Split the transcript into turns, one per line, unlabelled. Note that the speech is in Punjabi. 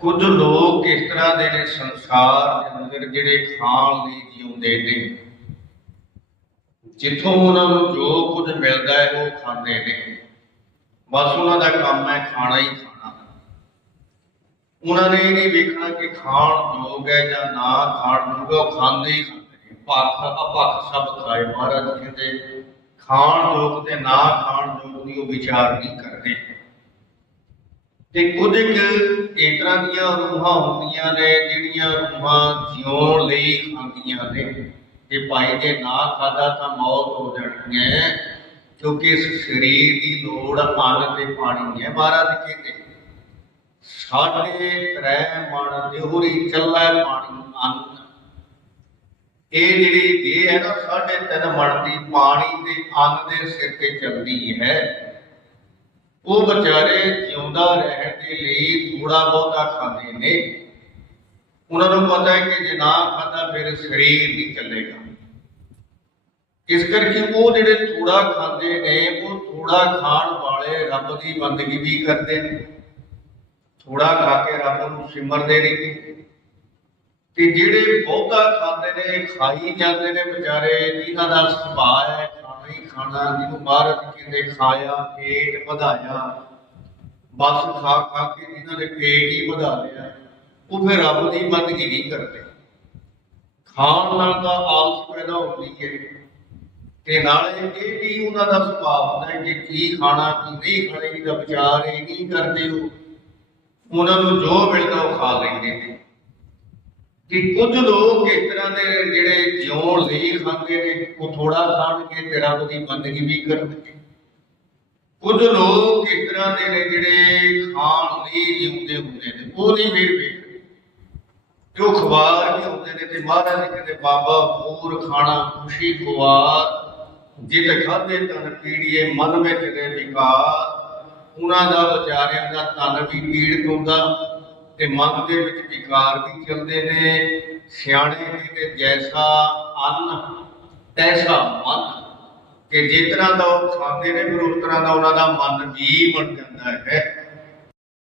ਕੁਝ ਲੋਕ ਇਸ ਤਰ੍ਹਾਂ ਦੇ ਨੇ ਸੰਸਾਰ ਦੇ ਅੰਦਰ ਜਿਹੜੇ ਖਾਣ ਲਈ ਜਿਉਂਦੇ ਨੇ? ਜਿੱਥੋਂ ਉਹਨਾਂ ਨੂੰ ਜੋ ਕੁਝ ਮਿਲਦਾ ਹੈ ਉਹ ਖਾਂਦੇ ਨੇ। ਬਸ ਉਹਨਾਂ ਦਾ ਕੰਮ ਹੈ ਖਾਣਾ ਹੀ ਖਾਣਾ। ਉਹਨਾਂ ਨੇ ਇਹ ਨਹੀਂ ਵੇਖਣਾ ਕਿ ਖਾਣ ਯੋਗ ਹੈ ਜਾਂ ਨਾ ਖਾਣ ਯੋਗ ਹੈ, ਉਹ ਖਾਂਦੇ ਹੀ ਖਾਂਦੇ ਨੇ। ਭੱਖ ਅਪੱਖ ਸਭ ਖਾਏ ਮਹਾਰਾਜ ਕਹਿੰਦੇ ਖਾਣ ਯੋਗ ਤੇ ਨਾ ਖਾਣ ਯੋਗ ਦੀ ਉਹ ਵਿਚਾਰ ਨਹੀਂ ਕਰਦੇ। ਤੇ ਕੁਝ ਕੁ ਇਸ ਤਰ੍ਹਾਂ ਦੀਆਂ ਰੂਹਾਂ ਹੁੰਦੀਆਂ ਨੇ, ਜਿਹੜੀਆਂ ਰੂਹਾਂ ਜਿਉਣ ਲਈ ਖਾਂਦੀਆਂ ਨੇ। ਕਿ ਭਾਈ ਜੇ ਨਾ ਖਾਦਾ ਤਾਂ ਮੌਤ ਹੋ ਜਾਣੀ ਹੈ, ਕਿਉਂਕਿ ਇਸ ਸਰੀਰ ਦੀ ਲੋੜ ਅੰਨ ਤੇ ਪਾਣੀ ਹੈ ਮਹਾਰਾਜ ਕਹਿੰਦੇ ਸਾਡੇ ਤ੍ਰੈ ਮਣ ਦੇਹੁਰੀ ਚੱਲੈ ਪਾਣੀ ਅੰਨ ਇਹ ਜਿਹੜੀ ਦੇਹ ਹੈ ਨਾ ਸਾਢੇ ਤਿੰਨ ਮਣ ਦੀ ਪਾਣੀ ਤੇ ਅੰਨ ਦੇ ਸਿਰ ਤੇ ਚੱਲਦੀ ਹੈ। ਉਹ ਵਿਚਾਰੇ ਜਿਉਂਦਾ ਰਹਿਣ ਦੇ ਲਈ ਥੋੜਾ ਬਹੁਤਾ ਖਾਂਦੇ ਨੇ। ਉਹਨਾਂ ਨੂੰ ਪਤਾ ਹੈ ਕਿ ਜੇ ਨਾ ਖਾਦਾ ਫਿਰ ਸਰੀਰ ਨਹੀਂ ਚੱਲੇਗਾ। ਇਸ ਕਰਕੇ ਉਹ ਜਿਹੜੇ ਥੋੜਾ ਖਾਂਦੇ ਨੇ, ਉਹ ਥੋੜਾ ਖਾਣ ਵਾਲੇ ਰੱਬ ਦੀ ਬੰਦਗੀ ਵੀ ਕਰਦੇ ਨੇ। ਥੋੜਾ ਖਾ ਕੇ ਰੱਬ ਨੂੰ ਸਿਮਰਦੇ ਨੇ। ਤੇ ਜਿਹੜੇ ਬਹੁਤਾ ਖਾਂਦੇ ਨੇ, ਖਾਈ ਜਾਂਦੇ ਨੇ ਵਿਚਾਰੇ, ਜਿਨ੍ਹਾਂ ਦਾ ਸੁਭਾਅ ਹੈ ਖਾਣਾ ਜਿਹਨੂੰ ਮਹਾਰਾਜ ਕਹਿੰਦੇ ਖਾਇਆ, ਪੇਟ ਵਧਾਇਆ। ਬਸ ਖਾ ਖਾ ਕੇ ਜਿਨ੍ਹਾਂ ਨੇ ਪੇਟ ਹੀ ਵਧਾ ਲਿਆ। ਉਹ ਫਿਰ ਰੱਬ ਦੀ ਬੰਦਗੀ ਨਹੀਂ ਕਰਦੇ। ਖਾਣ ਨਾਲ ਤਾਂ ਆਲਸ ਪੈਦਾ ਹੁੰਦੀ ਹੈ। ਤੇ ਨਾਲੇ ਇਹ ਵੀ ਉਹਨਾਂ ਦਾ ਸੁਭਾਅ ਹੁੰਦਾ ਹੈ ਕਿ ਕੀ ਖਾਣਾ, ਕੀ ਨਹੀਂ ਖਾਣੇ ਦਾ ਵਿਚਾਰ ਇਹ ਨਹੀਂ ਕਰਦੇ ਉਹ। ਉਹਨਾਂ ਨੂੰ ਜੋ ਮਿਲਦਾ ਉਹ ਖਾ ਲੈਂਦੇ ਨੇ। ਕਿ ਕੁਝ ਲੋਕ ਇਸ ਤਰ੍ਹਾਂ ਦੇ ਜਿਹੜੇ ਜਿਉਣ ਲਈ ਖਾਂਦੇ ਨੇ, ਉਹ ਥੋੜਾ ਖਾਣਗੇ ਤੇ ਰੱਬ ਦੀ ਬੰਦਗੀ ਵੀ ਕਰਨਗੇ। ਕੁਝ ਲੋਕ ਇਸ ਤਰ੍ਹਾਂ ਦੇ ਨੇ ਜਿਹੜੇ ਖਾਣ ਲਈ ਜਿਉਂਦੇ ਹੁੰਦੇ ਨੇ, ਉਹ ਨਹੀਂ ਫਿਰ ਵੇਖਦੇ। ਜੋ ਖਵਾਰ ਵੀ ਹੁੰਦੇ ਨੇ ਤੇ ਮਹਾਰਾਜ ਜੀ ਕਹਿੰਦੇ, ਬਾਬਾ ਪੂਰ ਖਾਣਾ ਖੁਸ਼ੀ ਖਵਾਰ ਜਿਤ ਖਾਦੇ ਤਨ ਪੀੜੀਏ, ਮਨ ਵਿੱਚ ਦੇ ਵਿਕਾਰ। ਉਹਨਾਂ ਦਾ ਵਿਚਾਰਿਆਂ ਦਾ ਤਨ ਵੀ ਪੀੜਤ ਹੁੰਦਾ। ਤੇ ਮਨ ਦੇ ਵਿੱਚ ਵਿਕਾਰ ਵੀ ਚੱਲਦੇ ਨੇ, ਸਿਆਣੇ ਕਹਿੰਦੇ ਜੈਸਾ ਅੰਨ, ਤੈਸਾ ਮਨ ਕਿ ਜਿਸ ਤਰ੍ਹਾਂ ਦਾ ਉਹ ਖਾਂਦੇ ਨੇ, ਫਿਰ ਉਸ ਤਰ੍ਹਾਂ ਦਾ ਉਹਨਾਂ ਦਾ ਮਨ ਵੀ ਬਣ ਜਾਂਦਾ ਹੈ।